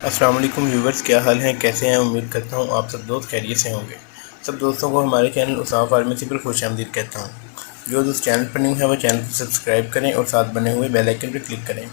अस्सलाम वालेकुम व्यूवर्स, क्या हाल हैं, कैसे हैं। उम्मीद करता हूँ आप सब दोस्त खैरियत से होंगे। सब दोस्तों को हमारे चैनल उसामा फार्मेसी पर खुशामदीद कहता हूँ। जो दोस्त चैनल पर न्यू है वो चैनल को सब्सक्राइब करें और साथ बने हुए बेल आइकन पर क्लिक करें।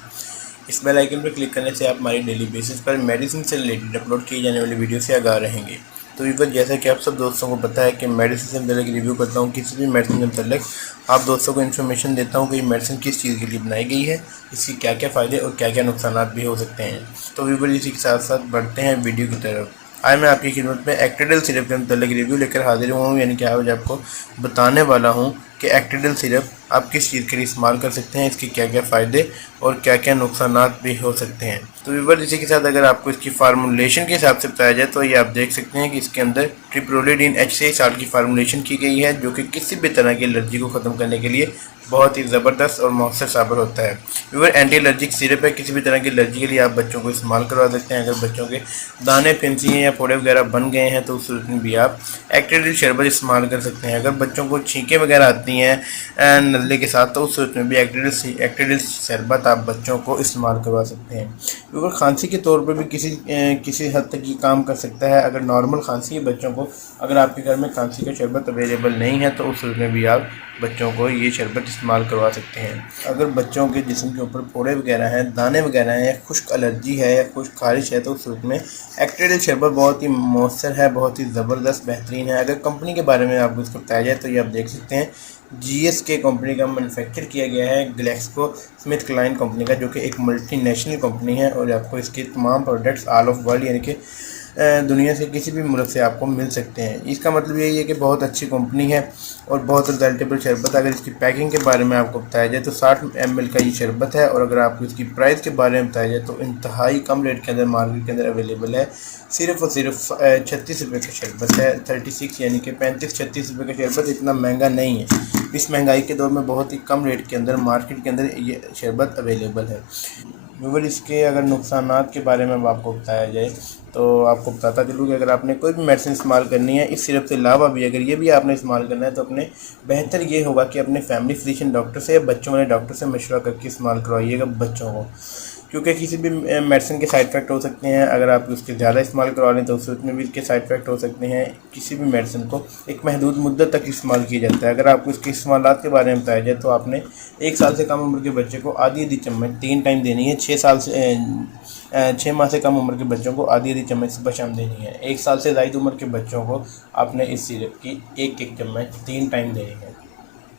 इस बेल आइकन पर क्लिक करने से आप हमारी डेली बेसिस पर मेडिसिन से रिलेटेड अपलोड की जाने वाली वीडियो से आगाह रहेंगे। तो व्यूवर, जैसा कि आप सब दोस्तों को पता है कि मेडिसिन से मतलब रिव्यू करता हूँ, किसी भी मेडिसिन के मतलब आप दोस्तों को इन्फॉर्मेशन देता हूँ कि ये मेडिसिन किस चीज़ के लिए बनाई गई है, इसकी क्या क्या फ़ायदे और क्या क्या नुकसान भी हो सकते हैं। तो व्यूवर, इसी के साथ साथ बढ़ते हैं वीडियो की तरफ। आज मैं आपकी खिदमत में एक्टेडल सिरप के मतलब रिव्यू लेकर हाजिर हुआ हूँ, यानी कि आज आपको बताने वाला हूँ कि एक्टेडल सिरप आप किस चीज़ के लिए इस्तेमाल कर सकते हैं, इसके क्या क्या फ़ायदे और क्या क्या नुकसान भी हो सकते हैं। तो व्यूवर, इसी के साथ अगर आपको इसकी फार्मूलेशन के हिसाब से बताया जाए तो ये आप देख सकते हैं कि इसके अंदर ट्रिप्रोलिडीन HCl की फार्मूलेशन की गई है, जो कि किसी भी तरह की एलर्जी को ख़त्म करने के लिए बहुत ही ज़बरदस्त और मौसर साबित होता है। व्यूवर, एंटी एलर्जिक सिरप है, किसी भी तरह की एलर्जी के लिए आप बच्चों को इस्तेमाल करवा सकते हैं। अगर बच्चों के दाने फिंसी या फोड़े वगैरह बन गए हैं तो उस सूरत में भी आप एक्टेडल शरबत इस्तेमाल कर सकते हैं। अगर बच्चों को छींकें वगैरह आती हैं नज़ले के साथ तो उस सूरत में भी एक्टेडल शरबत आप बच्चों को इस्तेमाल करवा सकते हैं। व्यूवर, खांसी के तौर पर भी किसी हद तक ये काम कर सकता है। अगर नॉर्मल खांसी है बच्चों को, अगर आपके घर में खांसी का शरबत अवेलेबल नहीं है तो उस सूरत में भी आप बच्चों को ये शरबत इस्तेमाल करवा सकते हैं। अगर बच्चों के जिस्म के ऊपर फोड़े वगैरह हैं, दाने वगैरह हैं, या खुश्क एलर्जी है या खुश्क खारिश है तो उस सूरत में एक्टेडल शरबत बहुत ही मौसर है, बहुत ही ज़बरदस्त बेहतरीन है। अगर कंपनी के बारे में आपको इसको बताया जाए तो ये आप देख सकते हैं GSK कंपनी का मैन्युफैक्चर किया गया है, ग्लैक्सो स्मिथ क्लाइन कंपनी का, जो कि एक मल्टीनेशनल कंपनी है और आपको इसके तमाम प्रोडक्ट्स ऑल ऑफ वर्ल्ड यानी कि दुनिया से किसी भी मुल्क से आपको मिल सकते हैं। इसका मतलब यही है कि बहुत अच्छी कंपनी है और बहुत रिजल्टेबल शरबत। अगर इसकी पैकिंग के बारे में आपको बताया जाए तो 60 ml का ये शरबत है, और अगर आपको इसकी प्राइस के बारे में बताया जाए तो इंतहाई कम रेट के अंदर मार्केट के अंदर अवेलेबल है। सिर्फ और सिर्फ 36 रुपये का शरबत है। 36 यानी कि 35-36 रुपये का शरबत इतना महंगा नहीं है। इस महंगाई के दौर में बहुत ही कम रेट के अंदर मार्केट के अंदर ये शरबत अवेलेबल है। व्यूवर, इसके अगर नुकसानात के बारे में अब आपको बताया जाए तो आपको बताता चलूँ कि अगर आपने कोई भी मेडिसिन इस्तेमाल करनी है इस सिरप के अलावा भी, अगर ये भी आपने इस्तेमाल करना है तो अपने बेहतर ये होगा कि अपने फैमिली फिजिशियन डॉक्टर से या बच्चों वाले डॉक्टर से मशवरा करके इस्तेमाल करवाइएगा बच्चों को, क्योंकि किसी भी मेडिसिन के साइड इफ़ेक्ट हो सकते हैं। अगर आप उसके ज़्यादा इस्तेमाल करवा लें तो उस सूरत में भी इसके साइड इफ़ेक्ट हो सकते हैं। किसी भी मेडिसिन को एक महदूद मुद्दत तक इस्तेमाल किया जाता है। अगर आपको इसके इस्तेमालात के बारे में बताया जाए तो आपने 1 साल से कम उम्र के बच्चे को आधी चम्मच 3 टाइम देनी है। 6 माह से कम उम्र के बच्चों को आधी चम्मच सुबह शाम देनी है। 1 साल से ज़ायद उम्र के बच्चों को आपने इस सिरप की एक चम्मच 3 टाइम देनी है।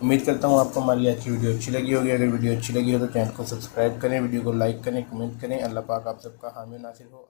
उम्मीद करता हूँ आपको हमारी आज की वीडियो अच्छी लगी होगी। अगर वीडियो अच्छी लगी हो तो चैनल को सब्सक्राइब करें, वीडियो को लाइक करें, कमेंट करें। अल्लाह पाक आप सबका हामी नासिर हो।